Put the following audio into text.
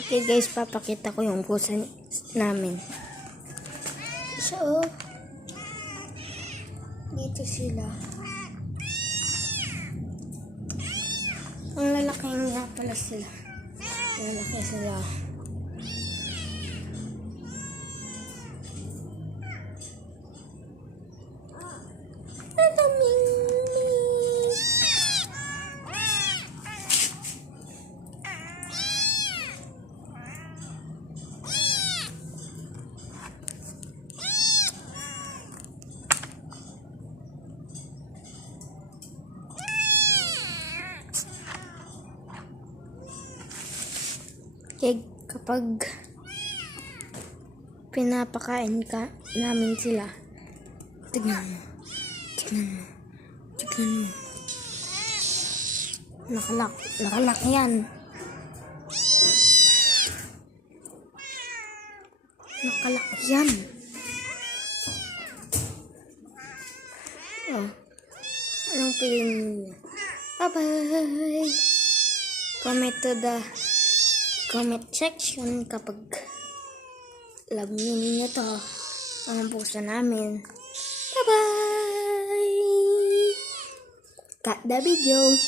Okay guys, papakita ko yung pusa namin. So, dito sila. Ang lalaki nga pala sila. Lalaki sila. Kapag pinapakain ka namin sila, tignan mo. Nakalak yan. Nakalak yan. Oh, anong feeling niyo? Bye-bye! Comment section kapag love niyo to ang pusa namin. Bye-bye! Cut the video!